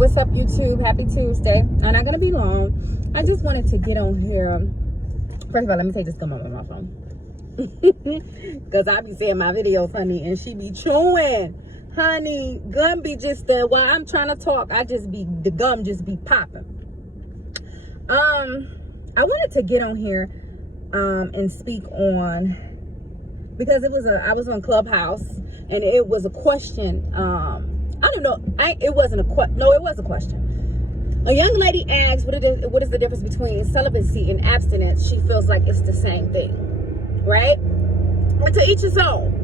What's up, YouTube? Happy Tuesday. I'm not gonna be long. I just wanted to get on here. First of all, let me take this gum on my phone. Because I be seeing my videos, honey, and she be chewing. Honey, gum be just while I'm trying to talk, the gum just be popping. I wanted to get on here and speak on, because I was on Clubhouse and it was a question. I don't know. It was a question. A young lady asked, what is the difference between celibacy and abstinence? She feels like it's the same thing, right? But to each his own.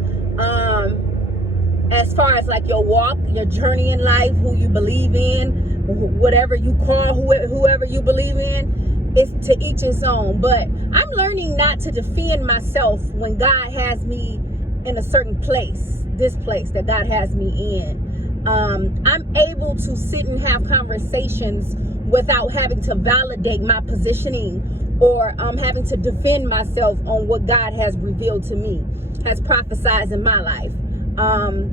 As far as like your walk, your journey in life, who you believe in, whatever you call whoever you believe in, it's to each his own. But I'm learning not to defend myself when God has me in a certain place, this place that God has me in. I'm able to sit and have conversations without having to validate my positioning or having to defend myself on what God has revealed to me, has prophesied in my life.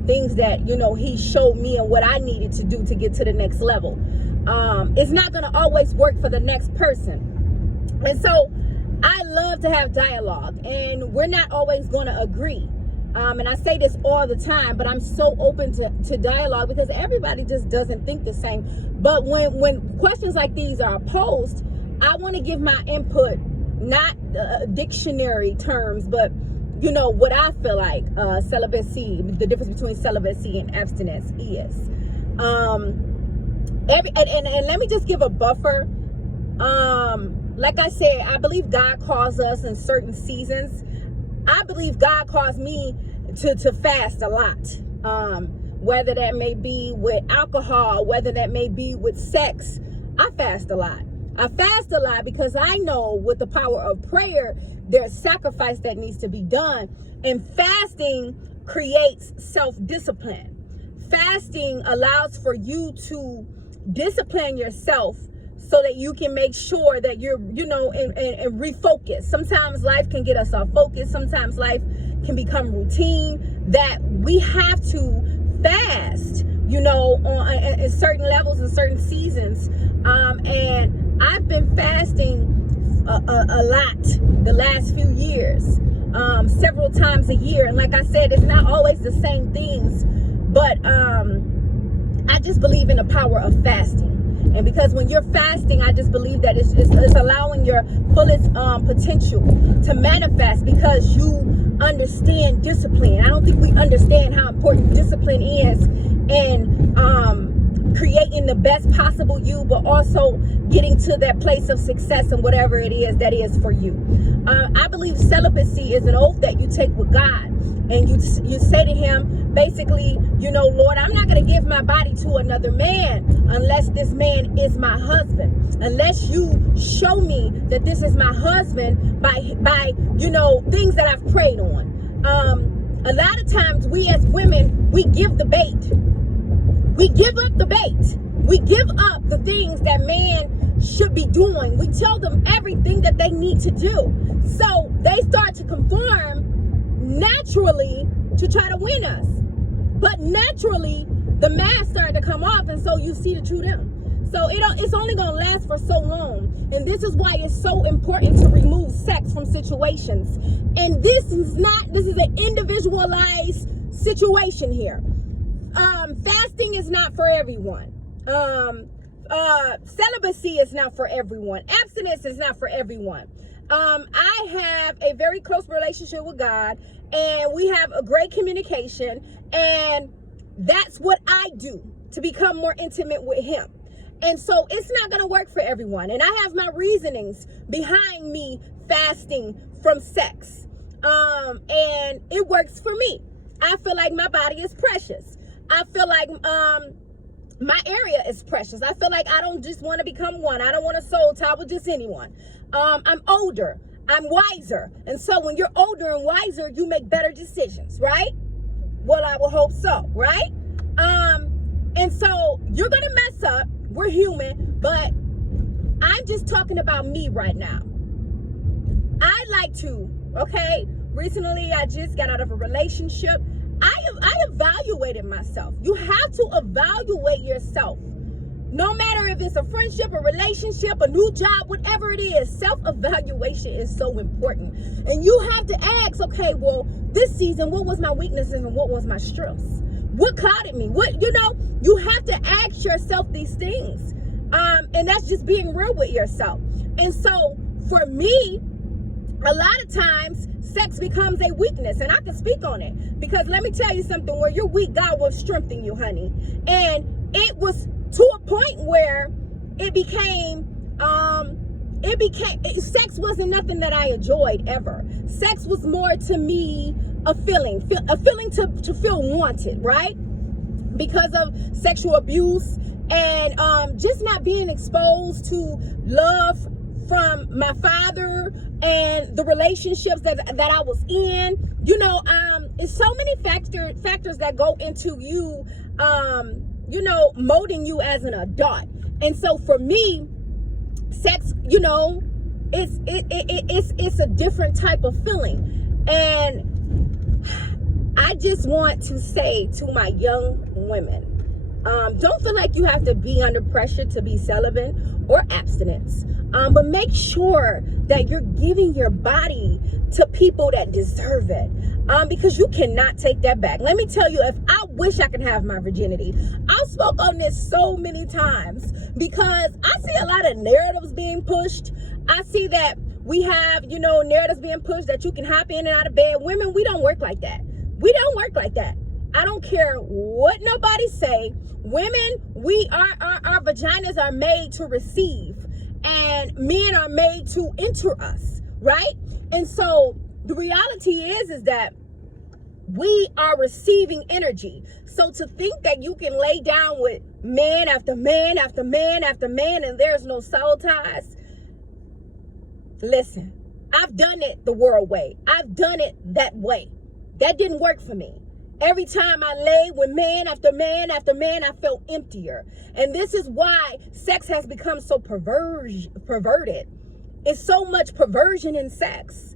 Things that, he showed me and what I needed to do to get to the next level. It's not going to always work for the next person. And so I love to have dialogue, and we're not always going to agree. And I say this all the time, but I'm so open to dialogue because everybody just doesn't think the same. But when questions like these are posed, I want to give my input, not dictionary terms, but what I feel like celibacy, the difference between celibacy and abstinence is. And let me just give a buffer. Like I said, I believe God calls us in certain seasons. I believe God calls me to fast a lot. Whether that may be with alcohol, whether that may be with sex, I fast a lot. I fast a lot because I know with the power of prayer, there's sacrifice that needs to be done. And fasting creates self-discipline. Fasting allows for you to discipline yourself so that you can make sure that you're, and refocus. Sometimes life can get us off focus. Sometimes life can become routine, that we have to fast, on in certain levels and certain seasons. And I've been fasting a lot the last few years, several times a year. And like I said, it's not always the same things, but I just believe in the power of fasting. And because when you're fasting, I just believe that it's allowing your fullest potential to manifest, because you understand discipline. I don't think we understand how important discipline is in creating the best possible you, but also getting to that place of success and whatever it is that is for you. I believe celibacy is an oath that you take with God, and you say to him, basically, Lord, I'm not going to give my body to another man unless this man is my husband. Unless you show me that this is my husband by things that I've prayed on. A lot of times we as women, we give the bait. We give up the bait. We give up the things that man should be doing. We tell them everything that they need to do. So they start to conform naturally to try to win us. But naturally, the mask started to come off, and so you see the true them. So it's only going to last for so long. And this is why it's so important to remove sex from situations. And this is an individualized situation here. Fasting is not for everyone. Celibacy is not for everyone. Abstinence is not for everyone. I have a very close relationship with God, and we have a great communication, and that's what I do to become more intimate with him. And so it's not going to work for everyone. And I have my reasonings behind me fasting from sex. And it works for me. I feel like my body is precious. I feel like my area is precious. I feel like I don't just want to become one. I don't want to soul tie with just anyone. I'm older. I'm wiser. And so when you're older and wiser, you make better decisions, right? Well, I will hope so, right? And so you're going to mess up. We're human, but I'm just talking about me right now. I like to, okay? Recently, I just got out of a relationship. I evaluated myself. You have to evaluate yourself. No matter if it's a friendship, a relationship, a new job, whatever it is, self-evaluation is so important. And you have to ask, okay, well, this season, what was my weaknesses and what was my strengths? What clouded me? You have to ask yourself these things. And that's just being real with yourself. And so for me, a lot of times sex becomes a weakness, and I can speak on it because let me tell you something, where you're weak, God will strengthen you, honey. And it was to a point where sex wasn't nothing that I enjoyed ever. Sex was more to me a feeling to feel wanted, right? Because of sexual abuse and just not being exposed to love from my father and the relationships that I was in. It's so many factors that go into you, molding you as an adult. And so for me, sex, it's a different type of feeling. And I just want to say to my young women, don't feel like you have to be under pressure to be celibate or abstinence. But make sure that you're giving your body to people that deserve it. Because you cannot take that back. Let me tell you, if I wish I could have my virginity, I spoke on this so many times because I see a lot of narratives being pushed. I see that we have, narratives being pushed that you can hop in and out of bed. Women, we don't work like that. We don't work like that. I don't care what nobody say. Women, our vaginas are made to receive, and men are made to enter us, right? And so the reality is that we are receiving energy. So to think that you can lay down with man after man after man after man and there's no soul ties, listen, I've done it the world way. I've done it that way. That didn't work for me. Every time I lay with man after man after man, I felt emptier. And this is why sex has become so perverted. It's so much perversion in sex.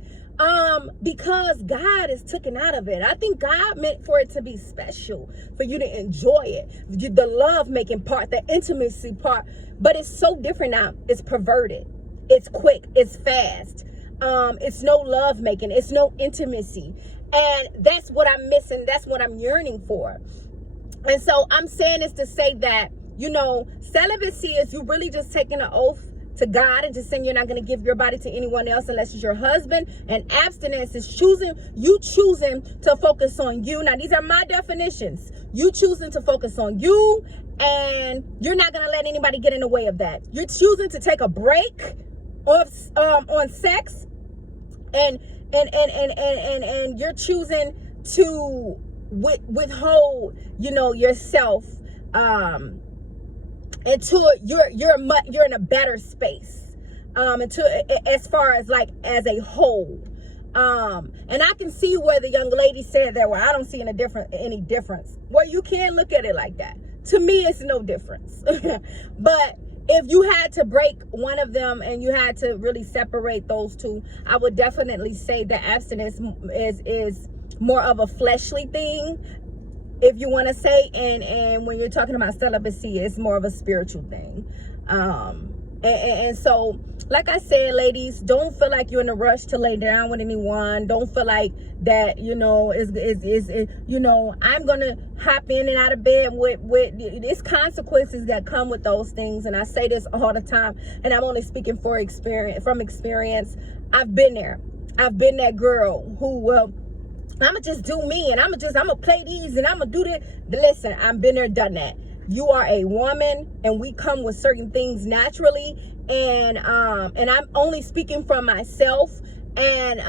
Because God is taken out of it. I think God meant for it to be special, for you to enjoy it. The love making part, the intimacy part. But it's so different now. It's perverted. It's quick. It's fast. It's no love making. It's no intimacy. And that's what I'm missing. That's what I'm yearning for. And so I'm saying this to say that, celibacy is you really just taking an oath to God and just saying you're not going to give your body to anyone else unless it's your husband. And abstinence is choosing to focus on you. Now, these are my definitions. You choosing to focus on you, and you're not going to let anybody get in the way of that. You're choosing to take a break on sex, and you're choosing to withhold, yourself, until you're in a better space, as far as as a whole. And I can see where the young lady said that, well, I don't see any difference. Well, you can look at it like that. To me, it's no difference. But if you had to break one of them and you had to really separate those two, I would definitely say that abstinence is more of a fleshly thing, if you want to say, and when you're talking about celibacy, it's more of a spiritual thing. And so, like I said, ladies, don't feel like you're in a rush to lay down with anyone. Don't feel like that, I'm going to hop in and out of bed with there's consequences that come with those things. And I say this all the time, and I'm only speaking from experience. I've been there. I've been that girl who, I'm going to just do me, and I'm going to play these, and I'm going to do this. Listen, I've been there, done that. You are a woman, and we come with certain things naturally, and I'm only speaking from myself and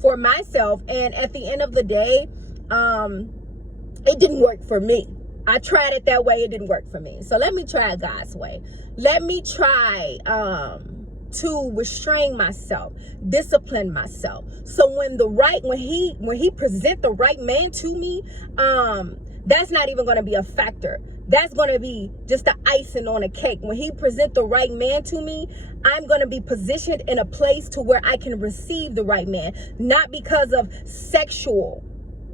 for myself. And at the end of the day, it didn't work for me. I tried it that way. It didn't work for me. So let me try God's way. Let me try to restrain myself, discipline myself. So when he present the right man to me, that's not even going to be a factor. That's going to be just the icing on a cake. When he present the right man to me, I'm going to be positioned in a place to where I can receive the right man, not because of sexual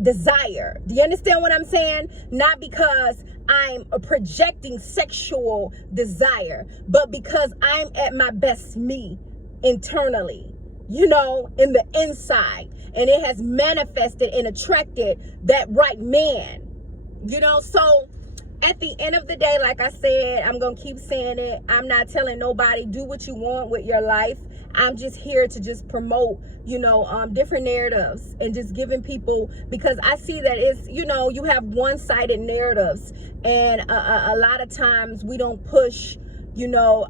desire. Do you understand what I'm saying? Not because I'm projecting sexual desire, but because I'm at my best me internally, you know, in the inside, and it has manifested and attracted that right man, you know. So at the end of the day, like I said, I'm gonna keep saying it, I'm not telling nobody do what you want with your life. I'm just here to just promote, you know, different narratives, and just giving people, because I see that it's, you know, you have one-sided narratives, and a lot of times we don't push, you know,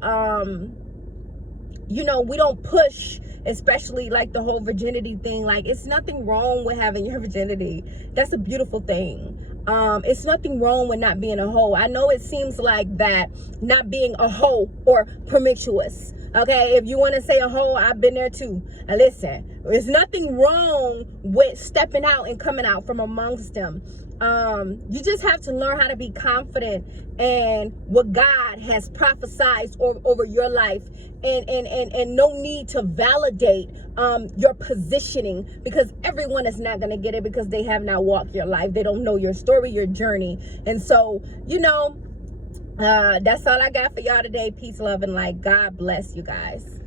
we don't push, especially like the whole virginity thing. Like, it's nothing wrong with having your virginity. That's a beautiful thing. It's nothing wrong with not being a hoe. I know it seems like that not being a hoe or promiscuous. Okay, if you want to say a hoe, I've been there too. And listen, there's nothing wrong with stepping out and coming out from amongst them. You just have to learn how to be confident in what God has prophesied over your life, and no need to validate your positioning, because everyone is not going to get it, because they have not walked your life. They don't know your story, your journey. And so, you know, that's all I got for y'all today. Peace, love, and light. God bless you guys.